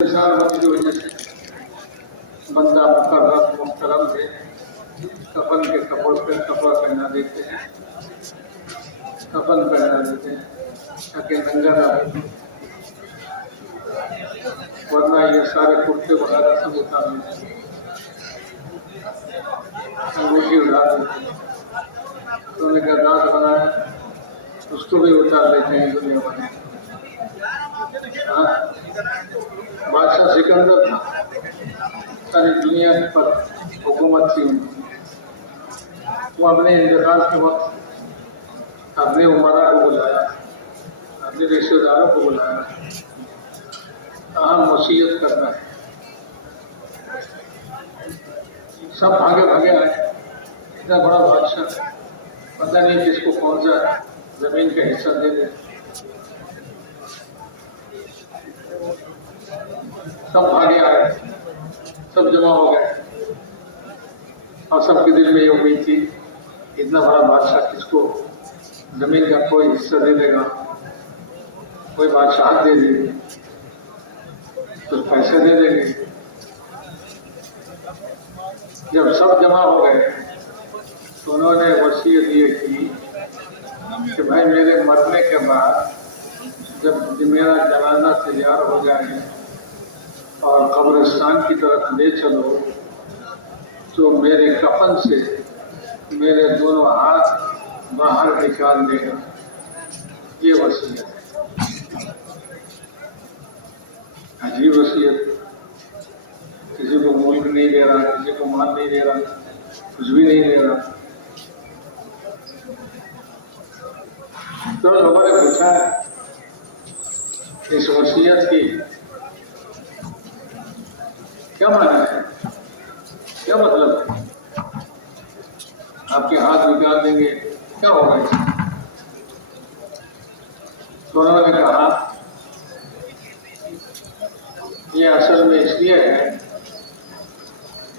की वजह से बंदा मुकर्रम मुहतरम है, कफन के कपड़ पे कपड़ा पहना देते हैं, कफन पहना देते हैं ताकि नंगा ना हो, वरना ये सारे कुर्ते वगैरह सब उतार देते हैं, अंगूठी उड़ा देते हैं, सोने का दांत बनाया उसको भी उतार देते हैं दुनिया भर में। बादशाह सिकंदर था, सारी दुनिया पर हुकूमत थी उनकी। वो अपने इंतकाल के वक्त अपने उमरा को बुलाया, अपने रिश्तेदारों को बुलाया, अहम वसीयत करना है। सब भागे भागे आए, इतना बड़ा बादशाह, पता नहीं किसको कौन सा जमीन का हिस्सा दे दे। सब भागे आए, सब जमा हो गए और सबके दिल में ये उम्मीद थी इतना बड़ा बादशाह किसको जमीन का कोई हिस्सा दे देगा, कोई बादशाह दे देगी, कुछ पैसे दे देंगे। जब सब जमा हो गए तो उन्होंने वसीयत ये की कि भाई मेरे मरने के बाद जब मेरा जनाजा तैयार हो जाए और कब्रिस्तान की तरफ ले चलो तो मेरे कफन से मेरे दोनों हाथ बाहर निकाल देगा। ये वसीयत है, अजीब वसीयत। किसी को मुल्क नहीं दे रहा, किसी को मान नहीं दे रहा, कुछ भी नहीं दे रहा। तो लोगों ने पूछा इस वसीयत की क्या माना है, क्या मतलब है? आपके हाथ निकाल देंगे, क्या होगा इसमें? तो उन्होंने कहा ये असल में इसलिए है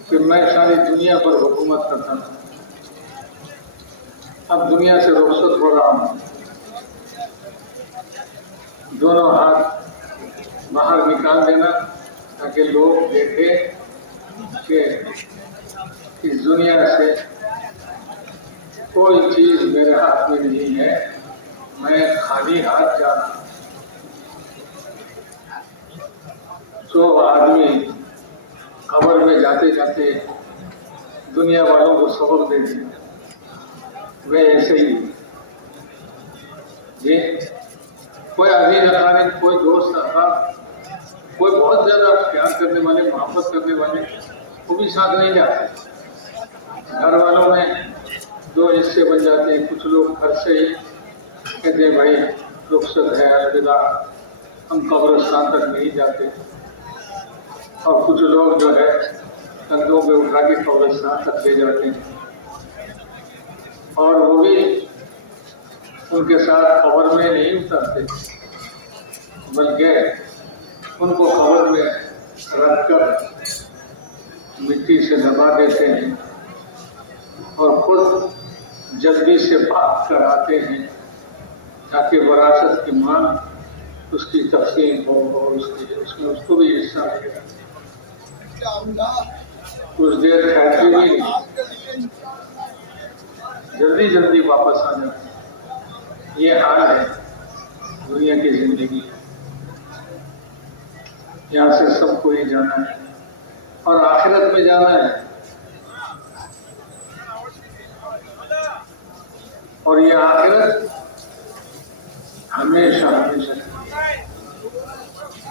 कि मैं सारी दुनिया पर हुकूमत करता था, अब दुनिया से रुखसत हो रहा हूँ, दोनों हाथ बाहर निकाल देना ताकि लोग देखें कि इस दुनिया से कोई चीज मेरे हाथ में नहीं है, मैं खाली हाथ जा रहा हूं। तो आदमी कब्र में जाते जाते दुनिया वालों को सबक देते हैं, वे ऐसे ही जी कोई अजीज अकारीब, कोई दोस्त अहबाब, कोई बहुत ज्यादा प्यार करने वाले, मोहब्बत करने वाले, वो भी साथ नहीं जाते। घर वालों में दो हिस्से बन जाते हैं। कुछ लोग घर से ही कहते हैं भाई रुखसत है, अलविदा, हम कब्रिस्तान तक नहीं जाते, और कुछ लोग जो है कंधों पे उठा के कब्रिस्तान तक ले जाते हैं, और वो भी उनके साथ कब्र में नहीं उतरते, बल्कि उनको कब्र में रखकर मिट्टी से दबा देते हैं और खुद जल्दी से भाग कर आते हैं ताकि विरासत की मांग, उसकी तकसीम हो और उसमें उसको भी हिस्सा मिलेगा। कुछ देर ठहरते भी नहीं, जल्दी जल्दी वापस आ जाते। ये हाल है दुनिया की जिंदगी। यहाँ से सबको ही जाना है और आखिरत में जाना है, और ये आखिरत हमेशा हमेशा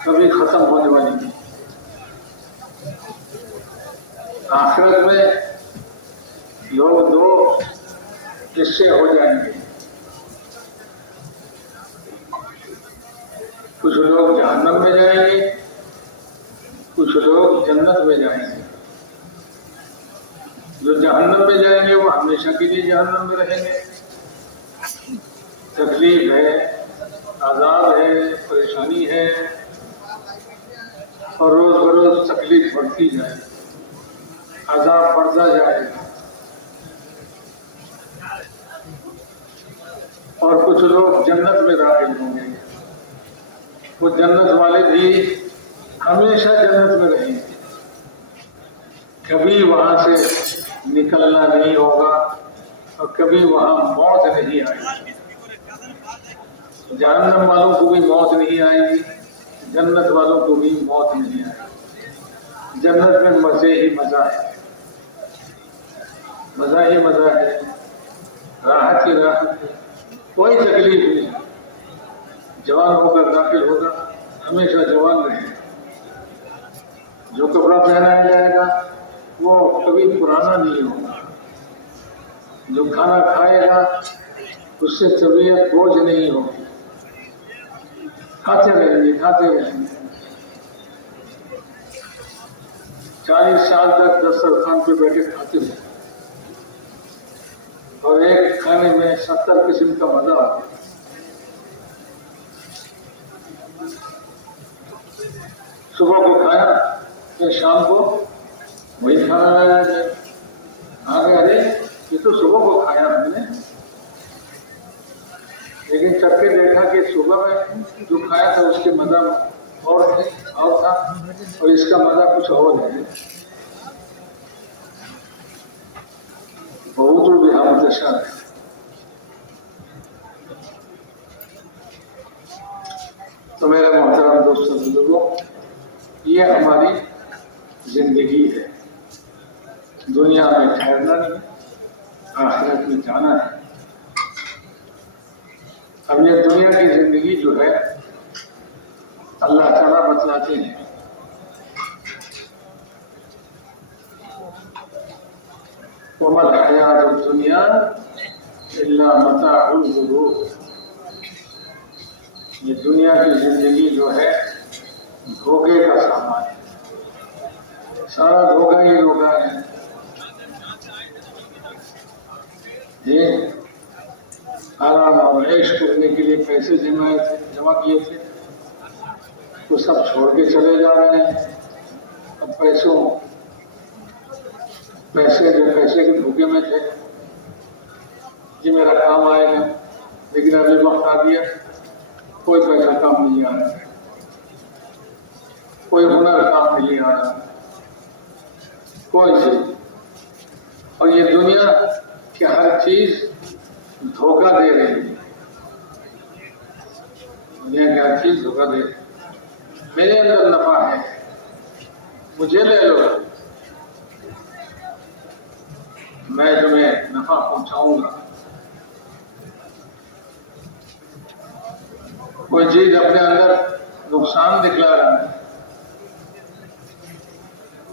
कभी खत्म होने वाली नहीं। आखिरत में लोग दो हिस्से हो जाएंगे, कुछ लोग जहन्नम में जाएंगे, कुछ लोग जन्नत में जाएंगे। जो जहन्नम में जाएंगे वो हमेशा के लिए जहन्नम में रहेंगे। तकलीफ है, आज़ाब है, परेशानी है, और रोज बरोज तकलीफ बढ़ती जाएगी, आज़ाब बढ़ता जाएगा। और कुछ लोग जन्नत में दाखिल होंगे, वो जन्नत वाले भी हमेशा जन्नत में रहेंगे, कभी वहां से निकलना नहीं होगा और कभी वहां मौत नहीं आएगी। जहन्नम वालों को भी मौत नहीं आएगी, जन्नत वालों को भी मौत नहीं आएगी। जन्नत में मजे ही मजा है, मजा ही मजा है, राहत ही राहत है, कोई तकलीफ नहीं। जवान होकर दाखिल होगा, हमेशा जवान रहेगा। जो कपड़ा पहनाया जाएगा वो कभी पुराना नहीं होगा। जो खाना खाएगा उससे तबीयत बोझ नहीं होगी, खाते रहेंगे खाते रहेंगे। 40 साल तक दस्तरखान पे बैठे खाते रहेंगे और एक खाने में 70 किस्म का मजा आता है। सुबह को खाया फिर शाम को वही खाना लाया जाए। अरे ये तो सुबह को खाया हमने, लेकिन चक्के देखा कि सुबह में जो खाया था उसके मजा और था और इसका मजा कुछ और है। बहुत बिहार दशा है। तो मेरे मोहतरम दोस्तों बुजुर्गों, ये हमारी जिंदगी है। दुनिया में ठहरना नहीं, आखिरत में जाना है। अब ये दुनिया की जिंदगी जो है अल्लाह ताला बतलाते हैं, वमल हयात दुनिया इल्ला मताउल गुरूर। ये दुनिया की जिंदगी जो है धोखे का सामान है, सारा धोखा ही धोखा है। ये आराम और ऐश करने के लिए पैसे जमा किए थे, वो सब छोड़ के चले जा रहे हैं। अब पैसे के धोखे में थे कि मेरा काम आएगा, लेकिन अभी वक्त आ गया कोई पैसा काम नहीं आ रहा, कोई हुनर काम नहीं आ रहा, कोई चीज। और ये दुनिया की हर चीज धोखा दे रही है। दुनिया की हर चीज धोखा दे रही है। मेरे अंदर नफा है, मुझे ले लो, मैं तुम्हें नफा पहुंचाऊंगा। कोई चीज अपने अंदर नुकसान दिखला रहा है,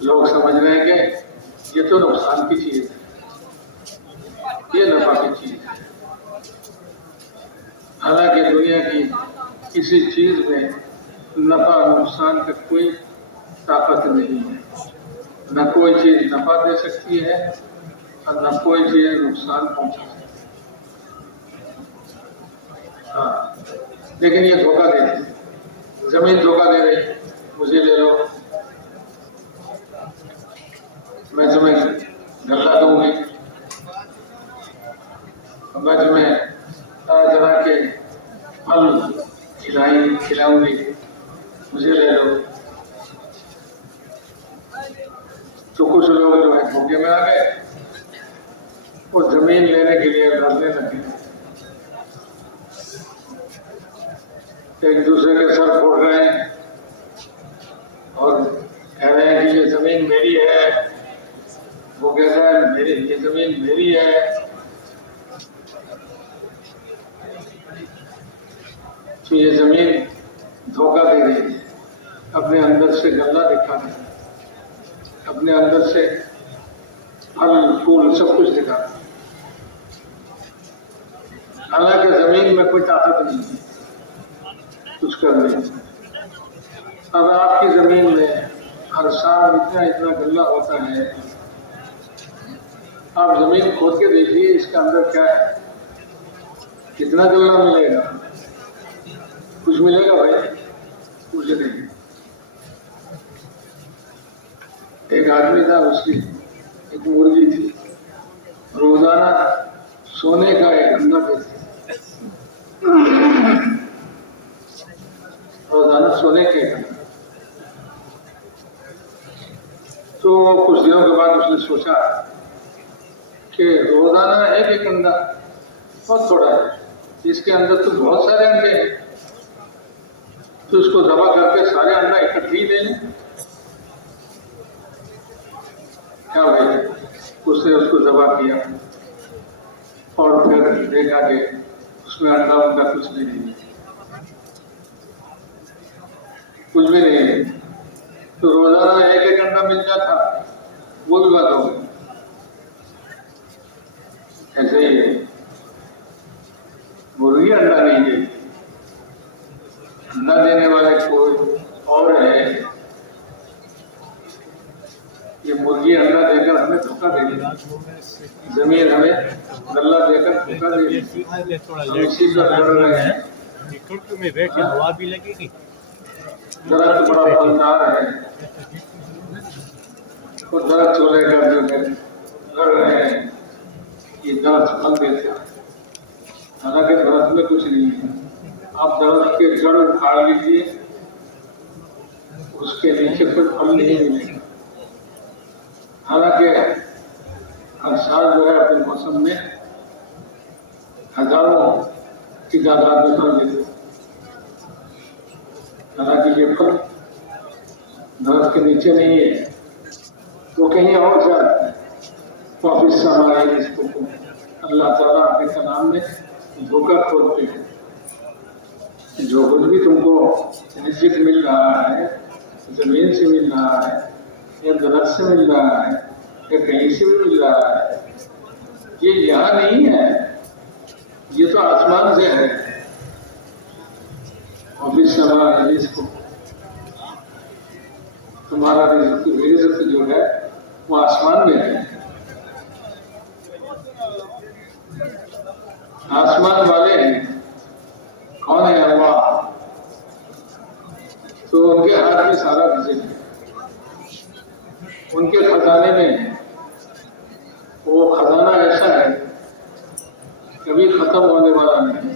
लोग समझ रहे हैं कि ये तो नुकसान की चीज है, ये नफा की चीज है। हालांकि दुनिया की किसी चीज में नफा नुकसान का कोई ताकत नहीं है। न कोई चीज नफा दे सकती है और न कोई चीज नुकसान पहुंचा सकती है। हाँ, लेकिन ये धोखा दे रही है, जमीन धोखा दे रही है, मुझे ले लो, मैं तुम्हें गल्ला दूंगी, मैं तुम्हें तरह तरह के फल खिलाऊंगी, मुझे ले लो। तो कुछ लोग जो है धोखे में आ गए, वो जमीन लेने के लिए लड़ने लगे, एक दूसरे के सर फोड़ रहे हैं और कह रहे हैं कि ये जमीन मेरी है, वो कहता है मेरी ये जमीन मेरी है। तो ये जमीन धोखा दे रही है, अपने अंदर से गल्ला दिखा रही है, अपने अंदर से फल फूल सब कुछ दिखा रही है। हालांकि जमीन में कोई ताकत नहीं है कुछ करने। अब आपकी जमीन में हर साल इतना गल्ला होता है, आप जमीन खोद के देखिए इसके अंदर क्या है, कितना गल्ला मिलेगा? कुछ मिलेगा भाई? कुछ नहीं। एक आदमी था, उसकी एक मुर्गी थी, रोजाना सोने का एक अंडा देती, रोजाना सोने के एक अंडा। तो कुछ दिनों के बाद उसने सोचा कि रोजाना एक एक अंडा बहुत थोड़ा है, इसके अंदर तो बहुत सारे अंडे हैं, तो इसको दबा करके सारे अंडा इकट्ठे ही ले लें। क्या भाई, उसने उसको दबा किया और फिर देखा कि उसमें अंडा उंडा कुछ भी नहीं, कुछ भी नहीं है। तो रोजाना एक एक अंडा मिल जाता, वो भी बात हो गई। ऐसे ही है, मुर्गी अंडा नहीं देती, अंडा देने वाले कोई और है। ये मुर्गी अंडा देकर हमें धोखा दे देगी, जमीन हमें गल्ला देकर धोखा दे देगी। हम इसी पर लड़ रहे हैं। हवा भी लगेगी, दरख्त बड़ा फलदार है, तो दरख्त को लेकर जो है लड़ रहे हैं, ये दरख्त फल देते हैं, हालांकि दरख्त में कुछ नहीं है। आप दरख्त के जड़ उखाड़ लीजिए, उसके नीचे कोई फल नहीं मिलेगा। हालांकि हर साल जो है अपने मौसम में हजारों की तादाद में फल देते हैं, हालांकि ये फल दरख्त के नीचे नहीं है, वो कहीं और जाते हैं। वापिस हमारे रिश्तों को अल्लाह ताला अपने कलाम में धोखा खोलते हैं। जो कुछ भी तुमको रिज़्क़ मिल रहा है, जमीन से मिल रहा है या दरख्त से मिल रहा है या कहीं से भी मिल रहा है, ये यहाँ नहीं है, ये तो आसमान से है। वापिस हमारे रिज़्क़ को, तुम्हारा रिज़्क़ जो है वो आसमान में है। आसमान वाले हैं, कौन है? अल्लाह। तो उनके हाथ में सारा रिज़्क़ है, उनके खजाने में है। वो खजाना ऐसा है कभी खत्म होने वाला नहीं,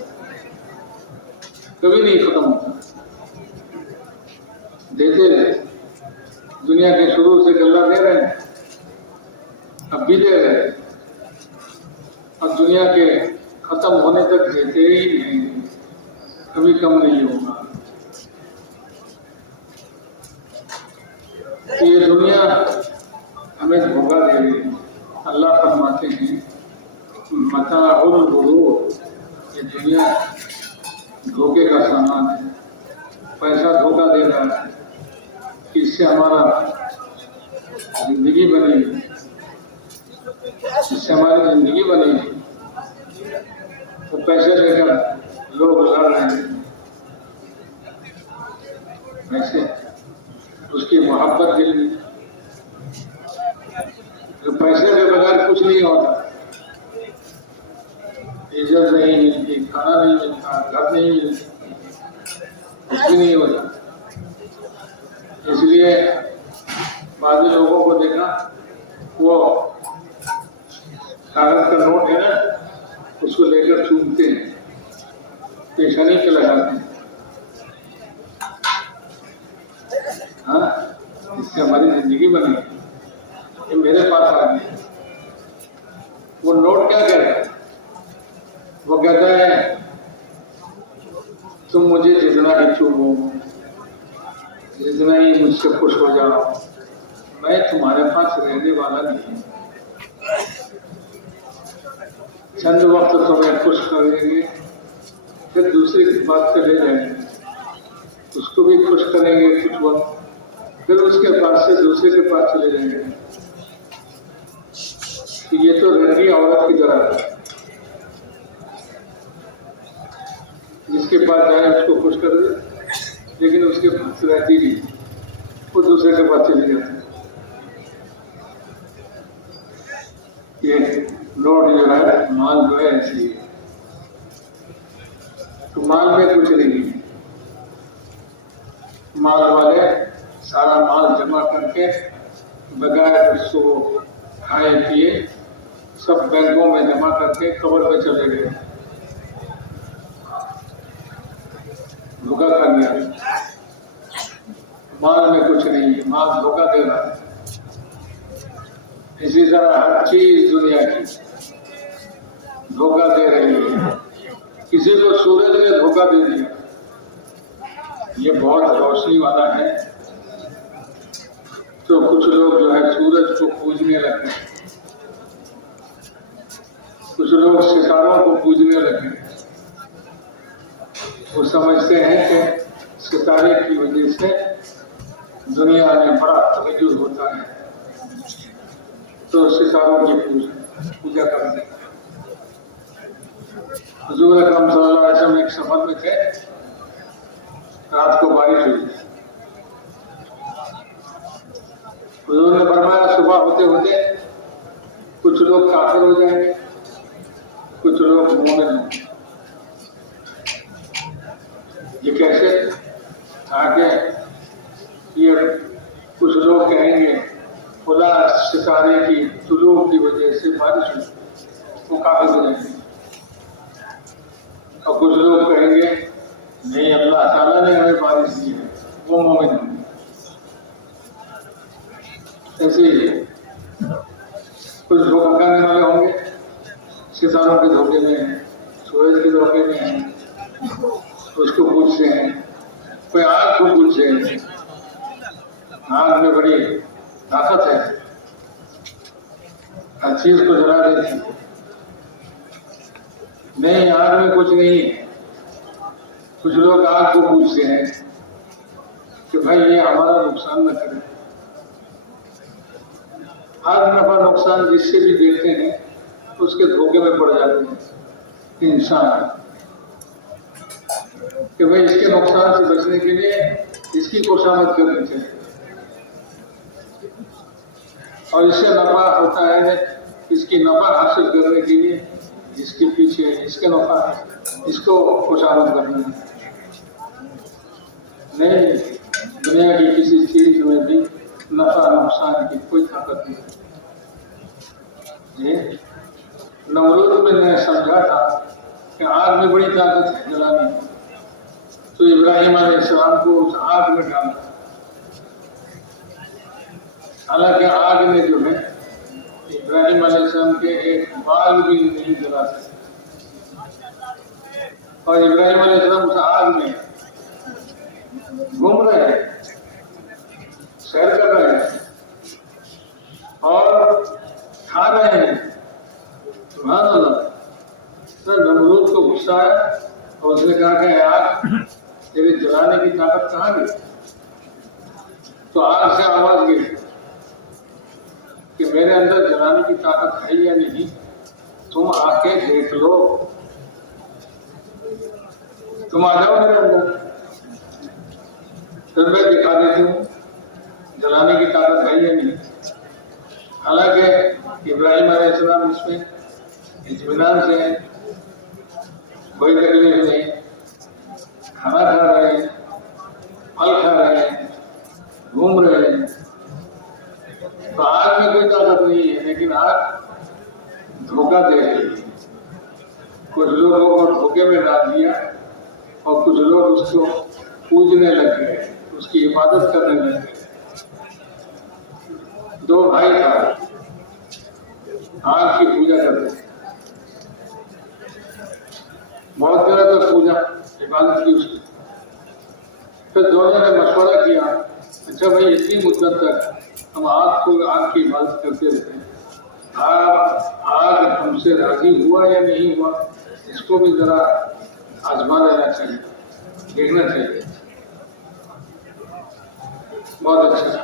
कभी नहीं खत्म होता। देते रहे, दुनिया के शुरू से गल्ला दे रहे हैं, अब भी दे रहे हैं, और दुनिया के खत्म होने तक देते ही नहीं, कभी कम नहीं होगा। ये दुनिया हमें धोखा दे रही है। अल्लाह फरमाते हैं मताउल गुरूर, ये दुनिया धोखे का सामान है। पैसा धोखा दे रहा है, इससे हमारा जिंदगी बनेगी, इससे हमारी जिंदगी बनेगी। तो पैसे लेकर लोग लड़ रहे हैं, वैसे उसकी मोहब्बत दिल में, तो पैसे के बगैर कुछ नहीं होता। इज्जत नहीं मिलती, खाना नहीं मिलता, घर नहीं मिलता, कुछ भी नहीं होता। इसलिए बाद लोगों को देखा, वो कागज का नोट है ना, उसको लेकर चूमते हैं, पेशानी पे लगाते हैं। हाँ, इससे हमारी जिंदगी बनी। ये मेरे पास आ गया, वो नोट क्या कहता है? वो कहता है तुम मुझे जितना ही चूमो, जितना ही मुझसे खुश हो जाओ, मैं तुम्हारे पास रहने वाला नहीं। चंद वक्त तुम्हें खुश करेंगे, फिर दूसरे के पास चले जाएंगे, उसको भी खुश करेंगे कुछ वक्त, फिर उसके पास से दूसरे के पास चले जाएंगे। तो ये तो रंगी औरत की तरह है, जिसके पास जाए उसको खुश कर दे, लेकिन उसके पास रहती नहीं, वो दूसरे के पास चली जाती। ये नोट जो है, माल जो है ऐसी है। तो माल में कुछ नहीं है, माल वाले सारा माल जमा करके बगैर उसको खाए पिए सब बैंकों में जमा करके कब्र में चले गए, धोखा कर दिया। माल में कुछ नहीं है, माल धोखा दे रहा है। इसी तरह हर चीज दुनिया की धोखा दे रही है। किसी को सूरज ने धोखा दे दिया, ये बहुत रोशनी वाला है, तो कुछ लोग जो है सूरज को पूजने लगे, कुछ लोग सितारों को पूजने लगे। वो समझते हैं कि सितारे की वजह से दुनिया में बड़ा तवज्जुह होता है, तो सितारों की पूजा करते हैं। हुजूर अकरम सल्लल्लाहु अलैहि वसल्लम एक सफर में थे, रात को बारिश हुई। हुजूर ने फरमाया सुबह होते होते कुछ लोग काफिर हो जाएंगे, कुछ लोग मोमिन होंगे। ये कैसे? आगे ये कुछ लोग कहेंगे खुदा सितारे की तुलू की वजह से बारिश हुई, वो काफिर हो जाएंगे। और कुछ लोग कहेंगे नहीं, अल्लाह ताला ने हमें बारिश दी है, वो मोमिन होंगे। ऐसे ही कुछ धोखा करने वाले होंगे, सितारों के धोखे में हैं, सूरज के धोखे में हैं, उसको पूछते हैं। कोई आग को पूछते हैं, आग में बड़ी ताकत है, हर चीज को जला देती है। नहीं, आग में कुछ नहीं है। कुछ लोग आग को पूछते हैं कि भाई ये हमारा नुकसान न करे। हर नफा नुकसान जिससे भी देखते हैं उसके धोखे में पड़ जाते हैं इंसान, कि भाई इसके नुकसान से बचने के लिए इसकी खुशामद करनी चाहिए, और इससे नफा होता है, इसकी नफा हासिल करने के लिए इसके पीछे इसके नफा है, इसको खुशामद करना है। नहीं, दुनिया की किसी चीज में भी नफा नुकसान की कोई ताकत नहीं। नमरूद में ने समझा था कि आग में बड़ी ताकत है जलाने की, तो इब्राहिम अलैहिस्सलाम को उस आग में डाला। हालांकि आग में जो है इब्राहिम अलैहिस्सलाम के एक बाल भी नहीं जला सके, और इब्राहिम अलैहिस्सलाम उस आग में घूम रहे हैं, सैर कर रहे हैं और खा रहे हैं। सुभान अल्लाह। तो नमरूद को गुस्सा आया और उसने कहा कि आग तेरे जलाने की ताकत कहाँ गई? तो आग से आवाज गई कि मेरे अंदर जलाने की ताकत है या नहीं, तुम आके देख लो, तुम आ जाओ मेरे अंदर, फिर मैं दिखा देती हूँ जलाने की ताकत है या नहीं। हालांकि इब्राहिम अलैहिस्सलाम इसमें इत्मीनान से है, कोई तकलीफ नहीं, खाना खा रहे हैं, फल खा रहे हैं, घूम रहे हैं। तो आग में कोई ताकत नहीं है, लेकिन आग धोखा दे रही है। कुछ लोगों को धोखे में डाल दिया और कुछ लोग उसको पूजने लग गए, उसकी इबादत करने लग गए। दो भाई था, आग की पूजा करते थे, बहुत दिनों तक पूजा इबादत की उसकी। फिर दोनों ने मशवरा किया, अच्छा भाई इतनी मुद्दत तक हम आग की इबादत करते रहते हैं, आग हमसे राजी हुआ या नहीं हुआ, इसको भी जरा आजमा लेना चाहिए, देखना चाहिए। बहुत अच्छा,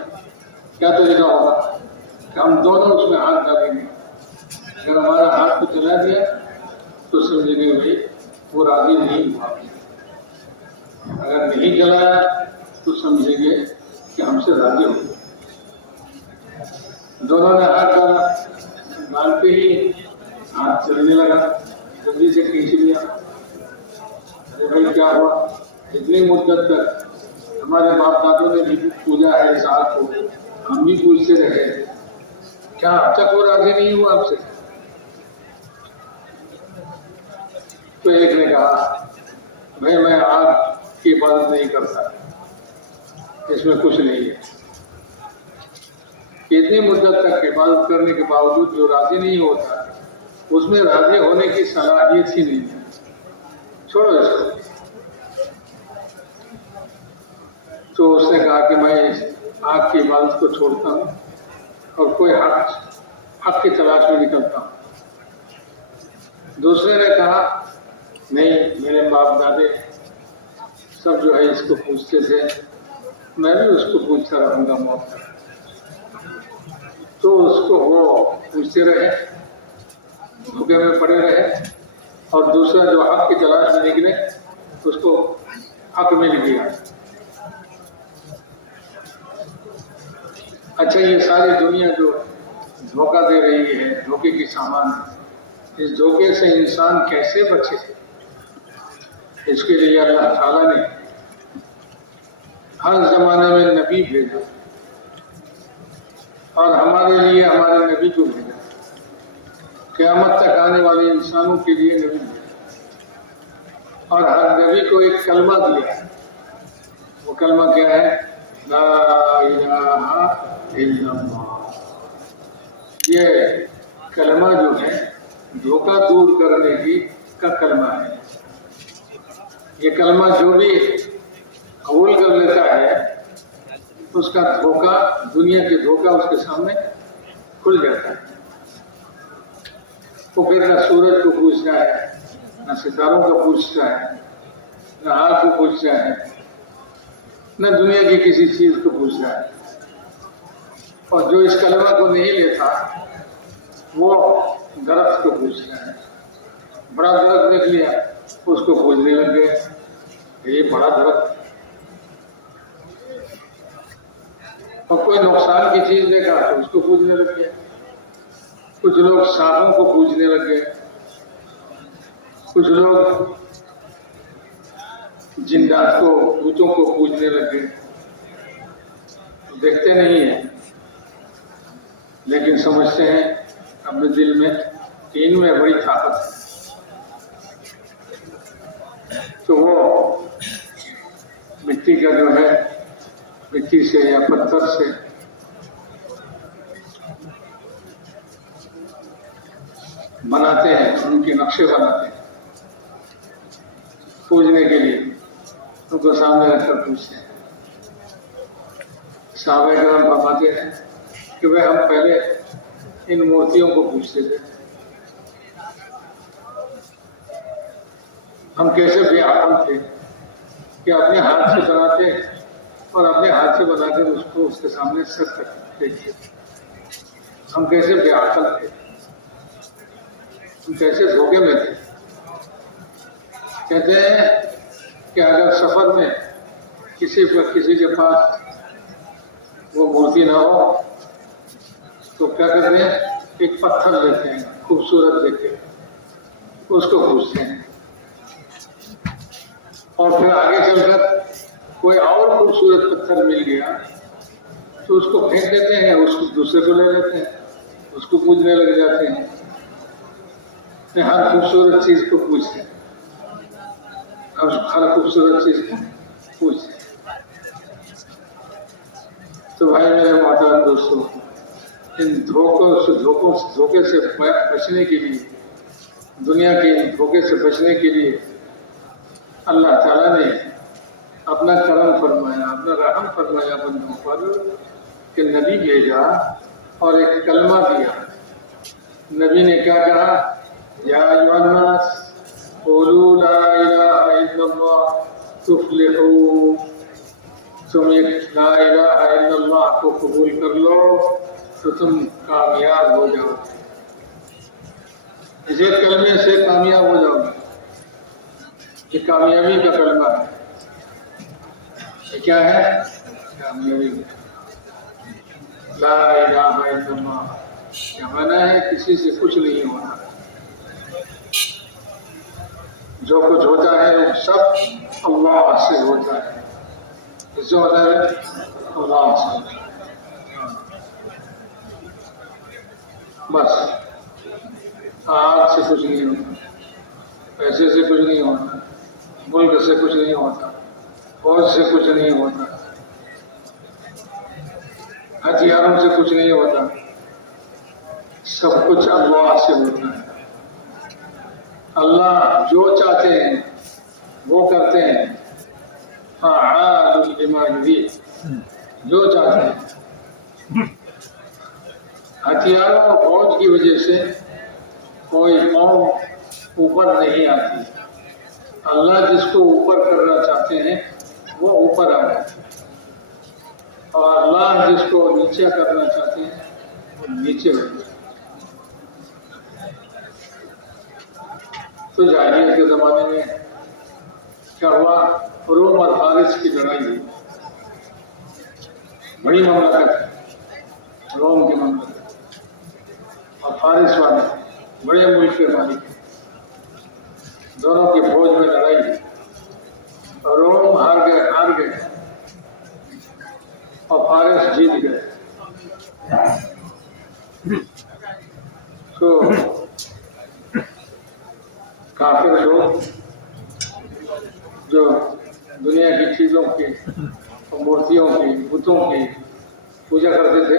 क्या तरीका होगा कि हम दोनों उसमें हाथ डालेंगे। अगर हमारा हाथ को जला दिया तो समझेंगे भाई वो राजी नहीं हुआ, अगर नहीं जलाया तो समझेंगे कि हमसे राजी हो। दोनों ने हाथ डाला, डालते ही हाथ चलने लगा, जल्दी से खींच लिया। अरे भाई क्या हुआ? इतनी मुद्दत तक हमारे बाप दादों ने भी पूजा है इस आग को, हम भी पूछते रहे, क्या अब तक वो राजी नहीं हुआ आपसे? तो एक ने कहा भाई मैं आग की इबादत नहीं करता, इसमें कुछ नहीं है, कि इतनी मुद्दत तक इबादत करने के बावजूद जो राजी नहीं होता, उसमें राजी होने की सलाहियत ही नहीं है। छोड़ो इसको। तो उसने कहा कि मैं आग की इबादत को छोड़ता हूँ और कोई हक की तलाश में निकलता हूँ। दूसरे ने कहा नहीं, मेरे बाप दादे सब जो है इसको पूछते थे, मैं भी उसको पूछता रहूंगा मौत तक। तो उसको वो पूछते रहे, धोखे में पड़े रहे, और दूसरा जो हक की तलाश में निकले उसको हक मिल गया। अच्छा, ये सारी दुनिया जो धोखा दे रही है, धोखे की सामान है, इस धोखे से इंसान कैसे बचे? इसके लिए अल्लाह ताला ने हर जमाने में नबी भेजा और हमारे लिए हमारे नबी को भेजा, क़यामत तक आने वाले इंसानों के लिए नबी भेजा, और हर नबी को एक कलमा दिया। वो कलमा क्या है? ला इलाहा इल्लल्लाह। ये कलमा जो है धोखा दूर करने की का कलमा है। ये कलमा जो भी कबूल कर लेता है उसका धोखा, दुनिया के धोखा उसके सामने खुल जाता है। वो फिर न सूरज को पूछता है, न सितारों को पूछता है, न आग को पूछता है, न दुनिया की किसी चीज को पूछता है। और जो इस कलमा को नहीं लेता वो दरख्त को पूछता है। बड़ा दरख्त देख लिया, उसको पूछने लग गए, ये बड़ा दरख्त। और कोई नुकसान की चीज देखा तो उसको पूछने लग गया। कुछ लोग सांपों को पूछने लग गए, कुछ लोग जिन्नात को, भूतों को पूछने लग गए। देखते नहीं है लेकिन समझते हैं अपने दिल में कि इनमें बड़ी ताकत है। तो वो मिट्टी का जो है, मिट्टी से या पत्थर से बनाते हैं, उनके नक्शे बनाते हैं पूजने के लिए, उनको सामने रखकर पूछते हैं। साहबे करम फरमाते हैं कि वे हम पहले इन मूर्तियों को पूछते थे, हम कैसे बेअक्ल थे कि अपने हाथ से बनाते और अपने हाथ से बनाकर उसको उसके सामने सच रखते थे। हम कैसे बेअक्ल थे, हम कैसे धोखे में थे। कहते हैं कि अगर सफर में किसी के पास वो मूर्ति ना हो तो क्या करते हैं, एक पत्थर लेते हैं खूबसूरत देखे, उसको पूछते हैं, और फिर आगे चलकर कोई और खूबसूरत पत्थर मिल गया तो उसको फेंक देते हैं, उसको दूसरे को ले लेते हैं, उसको पूजने लग जाते हैं। हर खूबसूरत चीज को पूछते हैं, हर खूबसूरत चीज को पूछते हैं। तो भाई मेरे मोहतरम दोस्तों, इन धोखे से बचने के लिए, दुनिया के धोखे से बचने के लिए अल्लाह ताला ने अपना करम फरमाया, अपना रहम फरमाया बंदों पर कि नबी भेजा और एक कलमा दिया। नबी ने क्या कहा? या अय्युहन्नास क़ूलू ला इलाहा इल्लल्लाह तुफ़्लिहू। तुम एक ला इलाहा इल्लल्लाह को कबूल कर लो तो तुम कामयाब हो जाओगे। इस कलमे से कामयाब हो जाओगे। ये कामयाबी का कलमा है। ये क्या है? कामयाबी। ला इलाहा इल्लल्लाह क्या माना है? किसी से कुछ नहीं होना, जो कुछ होता है वो सब अल्लाह से होता है। जो होता है अल्लाह से, बस। आग से कुछ नहीं होता, पैसे से कुछ नहीं होता, मुल्क से कुछ नहीं होता, फौज से कुछ नहीं होता। हथियारों से कुछ नहीं होता, सब कुछ अल्लाह से होता है। अल्लाह जो चाहते हैं वो करते हैं। फ़अआलुल लिमा युरीद, जो चाहते हैं। हथियारों और फौज की वजह से कोई कौम ऊपर नहीं आती। अल्लाह जिसको ऊपर करना चाहते हैं वो ऊपर आ जाते हैं, और अल्लाह जिसको नीचे करना चाहते हैं वो नीचे हो जाते हैं। तो जाहिलियत के ज़माने में क्या हुआ, रोम और फारिस की लड़ाई हुई। बड़ी ममलकत है रोम की ममलकत, और फारिस वाले बड़े मुल्क के मालिक, दोनों की फौज में लड़ाई हुई। और रोम हार गए और फारिस जीत गए। तो काफिर लोग जो दुनिया की चीजों की, मूर्तियों की, बुतों की पूजा करते थे,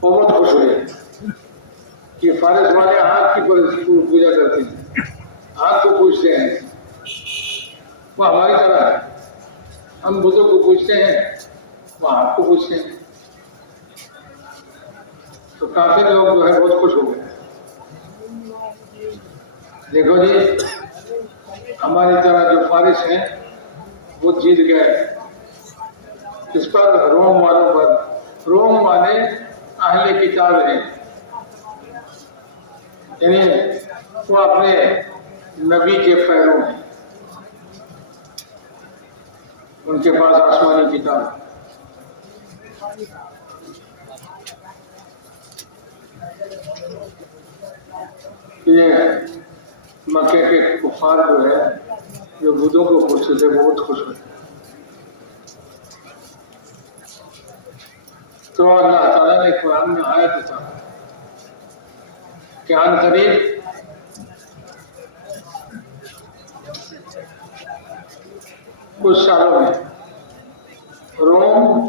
वो बहुत खुश हुए कि फारिस वाले आग की पूजा करते हैं, आग को पूजते हैं। वो हमारी तरह है, हम बुतों को पूजते हैं, वो आग को पूजते हैं। तो काफिर लोग जो है बहुत खुश हो गए। देखो जी, हमारी तरह जो फारिस हैं वो जीत गए। इस पर रोम वालों पर, रोम वाले अहले किताब हैं, यानी वो अपने नबी के पैरों हैं, उनके पास आसमानी किताब। ये मक्के के कुफार जो है, जो बुद्धों को पूछते थे, बहुत खुश हुए। तो अल्लाह ताला ने कुरान में आयत था कि अन करीब कुछ सालों में रोम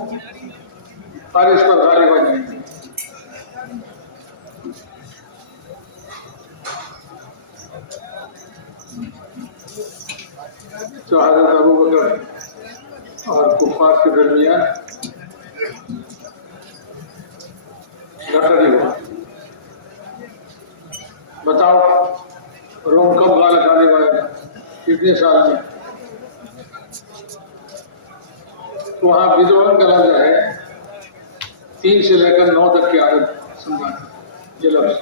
फारिस पर गालिब आ जाएंगे। तो हज़रत अबू बकर और कुफार के दरमियान लड़ाई हुआ। बताओ रोम कब गालिब आने वाला है, कितने साल में? तो वहाँ विद्रोह का लफ्ज़ है 3 से लेकर 9 तक की आदत समझा ये लफ्ज़।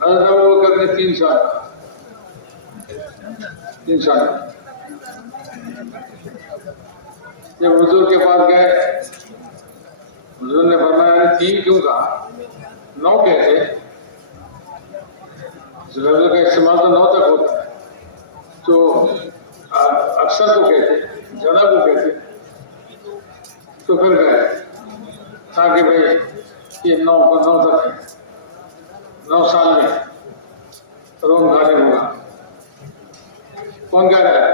हज़रत अबू बकर ने 3 साल जब हुजूर के पास गए, हुजूर ने फरमाया 3 क्यों कहा, 9 कहते। लफ्ज़ का इस्तेमाल तो 9 तक होता है, तो अक्सर को कहते, ज़्यादा को कहते। तो फिर गए ताकि भाई ये 9 तक है, 9 साल में रोम गालिब होगा। कौन कह रहा है?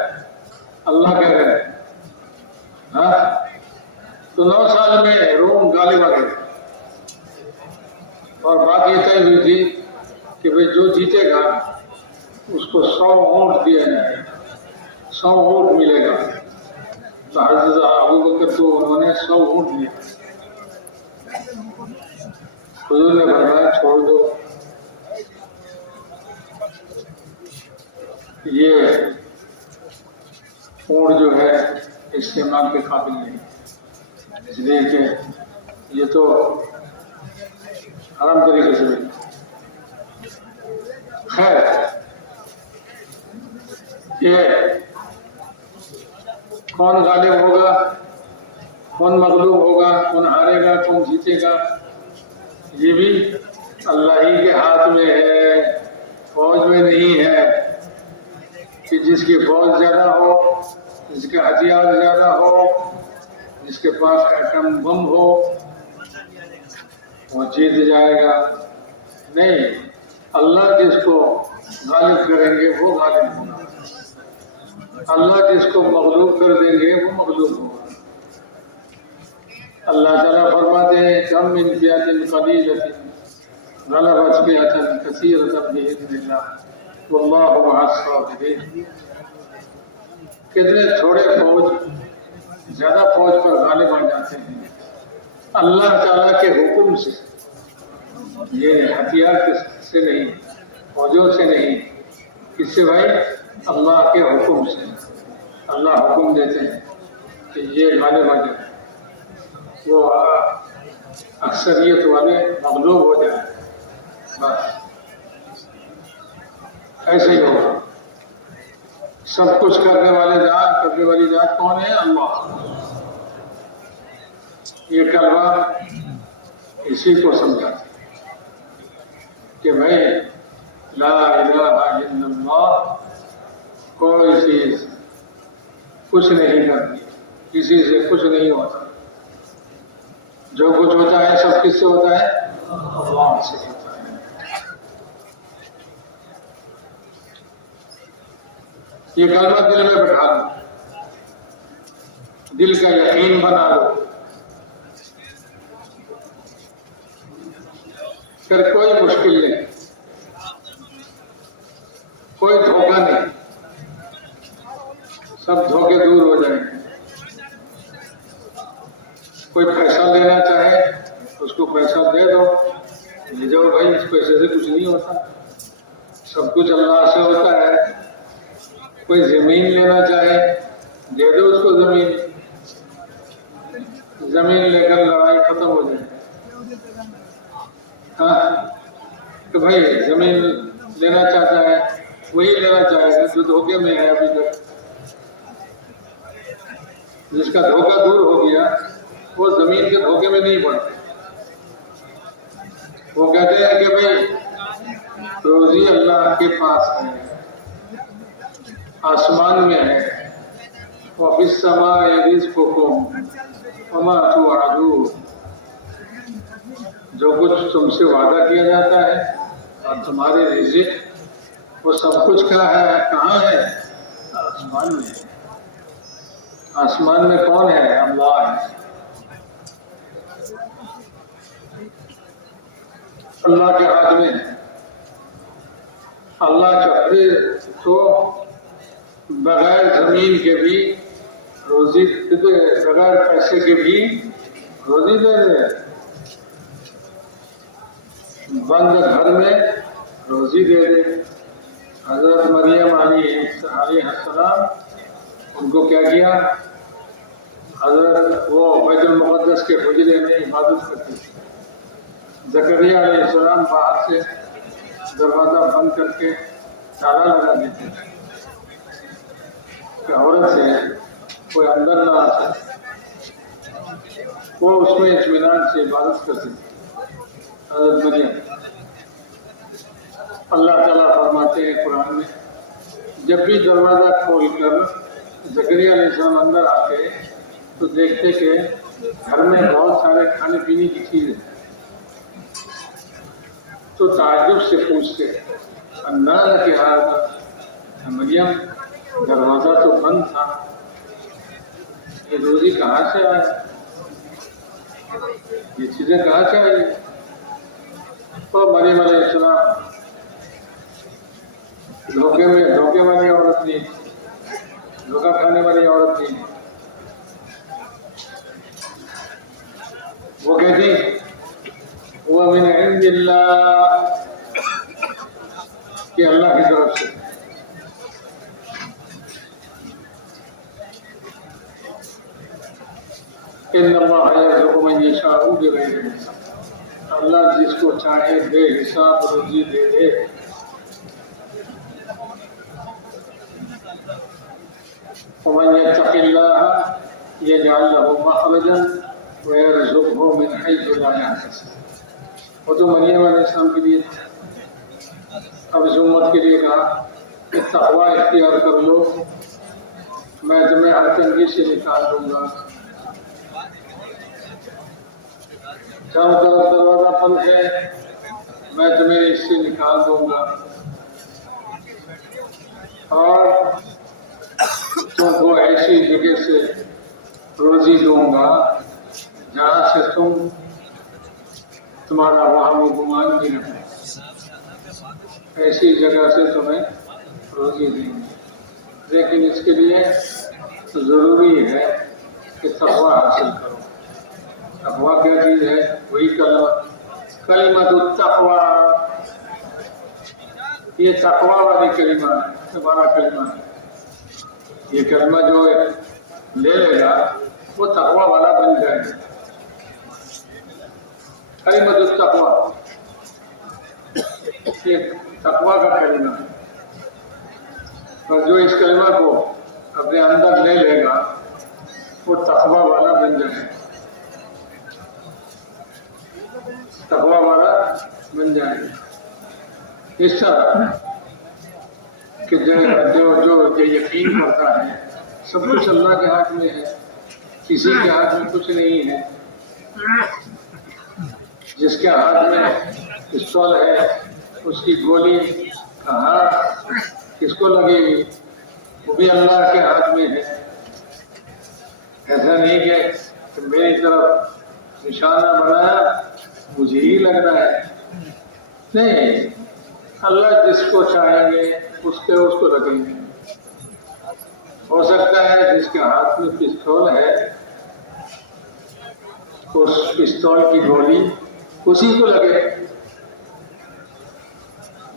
अल्लाह कह रहे हैं। हाँ, तो 9 साल में रोम गालिब आ गए। और बात ये तय हुई थी कि भाई जो जीतेगा उसको 100 ऊँट दिया जाएगा, 100 ऊँट मिलेगा। तो हज़रत अबू बकर को उन्होंने 100 ऊँट दिया। हुजूर ने फरमाया छोड़ दो, ये ऊँट जो है इस्तेमाल के काबिल नहीं, इसलिए कि ये तो हराम तरीके से मिले। खैर, ये कौन गालिब होगा, कौन मगलूब होगा, कौन हारेगा, कौन जीतेगा, ये भी अल्लाह ही के हाथ में है, फौज में नहीं है। कि जिसकी फौज ज्यादा हो, जिसके हथियार ज्यादा हो, जिसके पास एटम बम हो, वो जीत जाएगा। नहीं, अल्लाह जिसको गालिब करेंगे वो गालिब होगा, अल्लाह जिसको मगलूब कर देंगे वो मगलूब होगा। अल्लाह ताला फरमाते हैं कम मिन फियतिन कलीलतिन गलबत फियतन कसीरतन बिइज़्निल्लाह वल्लाहु मअस साबिरीन। कितने थोड़े फौज ज्यादा फौज पर गालिब आ जाते हैं अल्लाह ताला के हुक्म से। ये हथियार से नहीं, फौजों से नहीं, किससे भाई? अल्लाह के हुक्म से। अल्लाह हुक्म देते हैं कि ये गालिब आ जाए, वो अक्सरियत वाले मगलूब हो जाए, बस ऐसे ही होगा। सब कुछ करने वाले जात, करने वाली जात कौन है? अल्लाह। ये कलमा इसी को समझाते कि भाई ला इलाहा इल्लल्लाह, कोई चीज कुछ नहीं करती, किसी से कुछ नहीं होता। जो कुछ होता है सब किससे होता है? अल्लाह से होता है। ये कलमा दिल में बैठा लो, दिल का यकीन बना लो, फिर कोई मुश्किल नहीं, कोई धोखा नहीं, सब धोखे दूर हो जाएंगे। कोई पैसा लेना चाहे उसको पैसा दे दो, ले जाओ भाई, इस पैसे से कुछ नहीं होता, सब कुछ अल्लाह से होता है। कोई जमीन लेना चाहे दे दो उसको जमीन, जमीन लेकर लड़ाई खत्म हो जाए। हाँ, तो भाई जमीन लेना चाहता है वही लेना चाहेगा जो धोखे में है अभी तक। जिसका धोखा दूर हो गया वो जमीन के धोखे में नहीं पड़ते। वो कहते हैं कि भाई रोजी अल्लाह के पास है, आसमान में है, वफ़िस समाए रिज़्क़ुकुम वमा तुअदून। जो कुछ तुमसे वादा किया जाता है और तुम्हारे रिज़्क़, वो सब कुछ क्या है? कहाँ है? आसमान में। आसमान में कौन है? अल्लाह है। अल्लाह के हाथ में है। अल्लाह चाहते तो बगैर जमीन के भी रोजी दे, बगैर पैसे के भी रोजी दे दे, बंद घर में रोजी दे दे। हजरत मरियम अलैहिस्सलाम, उनको क्या किया? हजरत वो बैतुल मुक़द्दस के हुजरे में इबादत करती थी। ज़करिया अलैहिस्सलाम बाहर से दरवाज़ा बंद करके ताला लगा देते थे कि औरत से कोई अंदर ना आ सके। वो उसमें इत्मीनान से इबादत करती थी हजरत मरियम। अल्लाह ताला फरमाते हैं कुरान में, जब भी दरवाज़ा खोलकर ज़करिया अलैहिस्सलाम अंदर आते तो देखते कि घर में बहुत सारे खाने पीने की चीज़ें, तो ताज्जुब से पूछते अन्ना के हाथ मरियम, दरवाज़ा तो बंद था, ये रोजी कहाँ से आया, ये चीज़ें कहाँ से आई? तो मरियम अलैहिस्सलाम धोखे वाली औरत नहीं, धोखा खाने वाली औरत नहीं। वो कहती वो मिन इंदिल्लाह, कि अल्लाह की तरफ से। इन्नल्लाह यर्ज़ुक़ु मन यशाअ बिग़ैरि हिसाब, अल्लाह जिसको चाहे बेहिसाब रोजी दे दे। वमन यत्तक़िल्लाह यजअल लहू मख़रजन व यरज़ुक़हु मिन हैथु ला यहतसिब। वो तो मरियम अलैहिस्सलाम के लिए था, अब इस उम्मत के लिए कहा कि तक़वा इख्तियार कर लो, मैं तुम्हें हर तंगी से निकाल दूंगा। चारों तरफ दरवाजा बंद है, मैं तुम्हें इससे निकाल दूंगा और तुमको ऐसी जगह से रोजी दूंगा जहाँ से तुम्हारा वहां गुमान भी न है, ऐसी जगह से तुम्हें रोजी देंगे। लेकिन इसके लिए जरूरी है कि तक़वा हासिल करो। तक़वा क्या चीज है? वही कलिमतुत तक़वा, ये तक़वा वाली कलिमा है, तुम्हारा कलिमा है। ये कलिमा जो ले लेगा वो तक़वा वाला बन जाएगा। कलिमतुत तक़वा, ये तक़वा का कलिमा है। और जो इस कलिमा को अपने अंदर ले लेगा वो तक़वा वाला बन जाएगा, तक़वा वाला बन जाएगा। इस तरह कि जो यकीन करता है सब कुछ अल्लाह के हाथ में है, किसी के हाथ में कुछ नहीं है। जिसके हाथ में पिस्तौल है उसकी गोली का हाथ किसको लगेगी? वो भी अल्लाह के हाथ में है। ऐसा नहीं कि मेरी तरफ निशाना बनाया मुझे ही लगना है, नहीं, अल्लाह जिसको चाहेंगे उसको लगेंगे। हो सकता है जिसके हाथ में पिस्तौल है उस पिस्तौल की गोली उसी को लगे,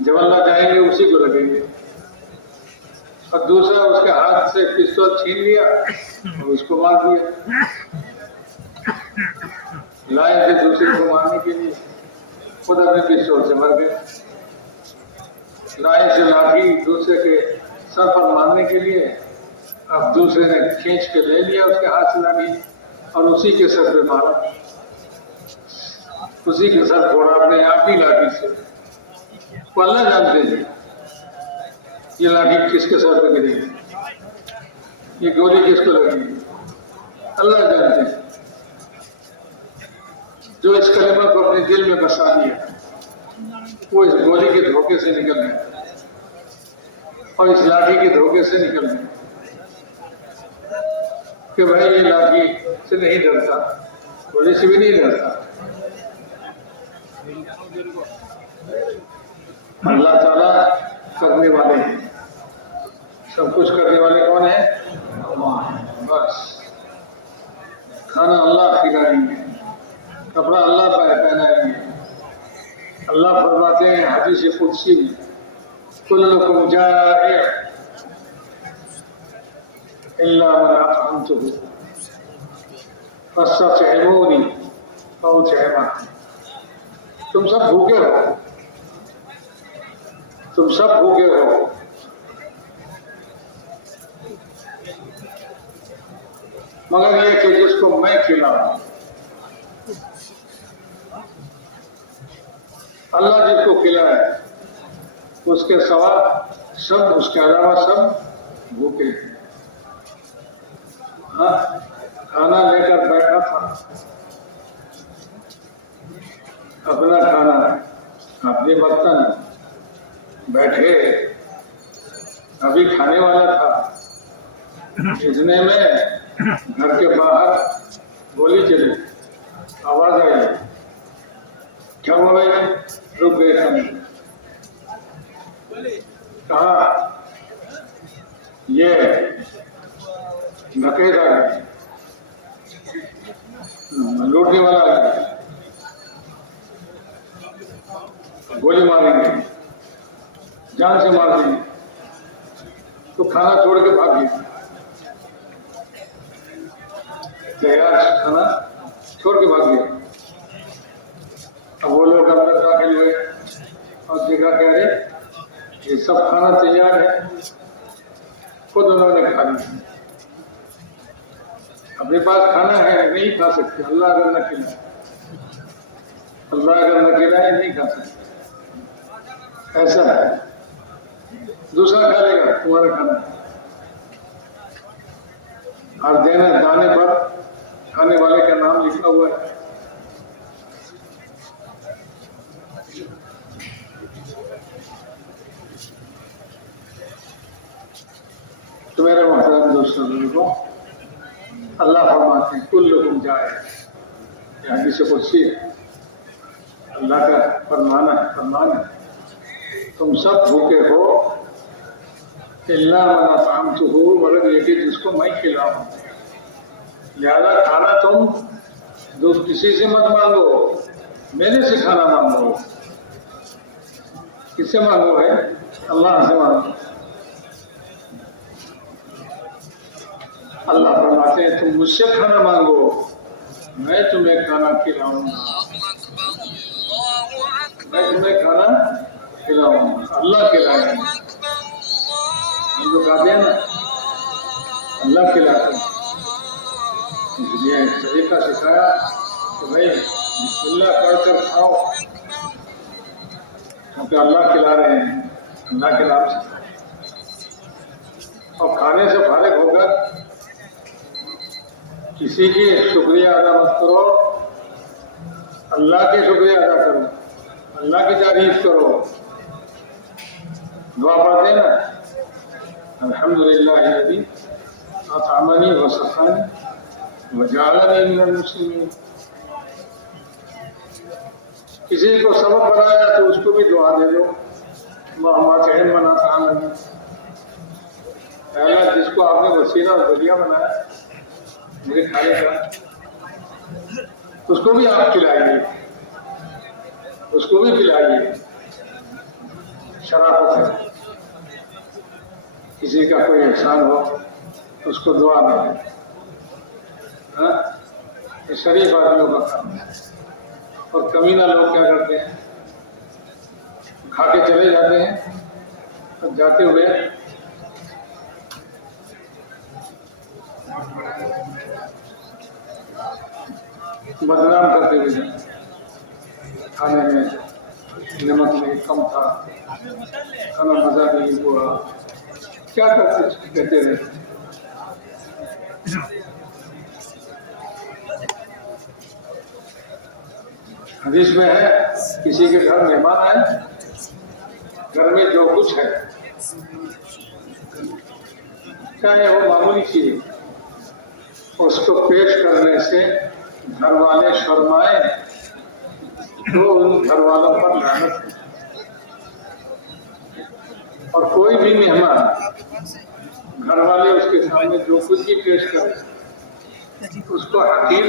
जब अल्लाह चाहेंगे उसी को लगेंगे। और दूसरा उसके हाथ से पिस्तौल छीन लिया और उसको मार दिया। लाए थे दूसरे को मारने के लिए, खुद अपने पिस्तौल से मर गए। लाए से लाठी दूसरे के सर पर मारने के लिए, अब दूसरे ने खींच के ले लिया उसके हाथ से लाठी और उसी के सर पे मारा, उसी के सर फोड़ा अपने आप ही लाठी से। वो अल्लाह जानते हैं ये लाठी किसके सर पे गिरेगी, ये गोली किसको लगेगी, अल्लाह जानते हैं। जो इस कलिमा को अपने दिल में बसा दिया वो इस गोली के धोखे से निकल गया और इस लाठी के धोखे से निकल गया कि भाई ये लाठी से नहीं डरता, गोली से भी नहीं डरता। अल्लाह ताला करने वाले हैं, सब कुछ करने वाले कौन है? बस खाना अल्लाह खिलाएंगे, कपड़ा अल्लाह पहनाएंगे। अल्लाह फरमाते हैं हदीस कुदसी में, कुल्लुकुम जाइअ इल्ला मन अतअमतुहु फस्ततइमूनी औ तुतइमूनी। तुम सब भूखे हो, तुम सब भूखे हो, मगर ये कि जिसको मैं खिलाऊं। अल्लाह जिसको खिलाए उसके सवा सब, उसके अलावा सब भूखे। हाँ, खाना लेकर बैठा था, अपना खाना अपने बर्तन बैठे, अभी खाने वाला था, इतने में घर के बाहर गोली चली, आवाज आई। क्या हुआ भाई? रुक गए हम। कहा ये नकेद आ गया, लूटने वाला आ गया, गोली मारेंगे, जान से मार देंगे। तो खाना छोड़ के भाग गया, तैयार खाना छोड़ के भाग गया। अब वो लोग अंदर दाखिल हुए और देखा कह रहे ये सब खाना तैयार है, खुद उन्होंने खा लिया। अपने पास खाना है, नहीं खा सकते, अल्लाह अगर न खिलाए, अल्लाह अगर न खिलाए नहीं खा सकते, ऐसा है। दूसरा खा लेगा तुम्हारा खाना, और देना दाने पर खाने वाले का नाम लिखा हुआ है। तो मेरे मोहतरम दोस्तों को अल्लाह फरमाते हैं कुल्लुकुम जाए, हदीस कुदसी है, अल्लाह का फरमान है, तुम सब भूखे हो इल्ला मना ताम तो हो, मगर ये कि जिसको मैं खिलाऊं। लिहाजा खाना तुम किसी से मत मांगो, मेरे से खाना मांगो। किससे मांगो है? अल्लाह से मांगो। अल्लाह फरमाते हैं तुम मुझसे खाना मांगो, मैं तुम्हें खाना खिलाऊंगा, मैं तुम्हें खाना खिलाऊंगा। अल्लाह खिलाएगा। हम लोग आते हैं ना, अल्लाह खिलाते हैं। इसलिए तरीका सिखाया तो भाई बिस्मिल्लाह पढ़कर खाओ, क्योंकि अल्लाह खिला रहे हैं, अल्लाह के नाम से। और खाने से फारिग होकर किसी की शुक्रिया अदा मत करो, अल्लाह के शुक्रिया अदा करो, अल्लाह की तारीफ करो। दुआ पढ़ते हैं ना, अल्हम्दुलिल्लाह लज़ी अतअमनी व सक़ानी व जअलनी मिनल मुस्लिमीन। किसी को सबक बनाया तो उसको भी दुआ दे दो, जिसको आपने वसीला और जरिया बनाया मेरे खाने का, उसको भी आप खिलाइए, उसको भी पिलाइए। शराफत है, किसी का कोई एहसान हो उसको दुआ दें। हाँ, ये शरीफ आदमियों का काम है। और कमीना लोग क्या करते हैं, खा के चले जाते हैं, और जाते हुए बदनाम करते हुए खाने में नमक नहीं कम था, खाना मजा नहीं हुआ, क्या कहते रहे। हदीस में है, किसी के घर मेहमान आए, घर में जो कुछ है, चाहे वो मामूली चीज, उसको पेश करने से घर वाले शर्माए तो उन घर वालों पर लानत है। और कोई भी मेहमान घर वाले उसके सामने जो कुछ भी पेश करे उसको हकीर